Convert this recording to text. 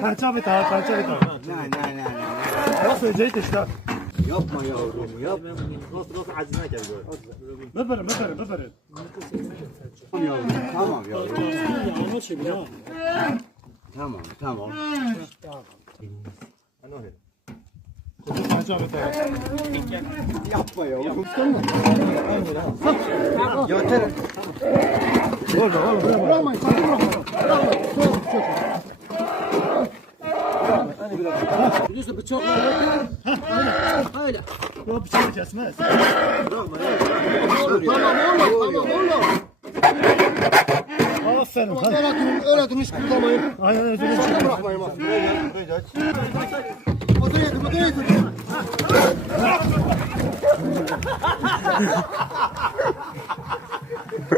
Parça bir daha, parça bir daha. Ne. Nasıl Ceyt işte? Yapma yavrum yap. Nasıl acına gel böyle. Beberim. Tamam yavrum. Tamam yavrum. Tamam. Parça bir daha. Yapma yavrum. Yeter. Bırakmayın, sakın bırakmayın. Biliyorsun bıçakla öyle. Yok bıçağı kesmez. Tamam oğlum. Aferin. Bak öyle durun hiç kıpırdamayın. Aynen öyle. Sakın bırakmayın bak. Buraya aç. Odaya yedim.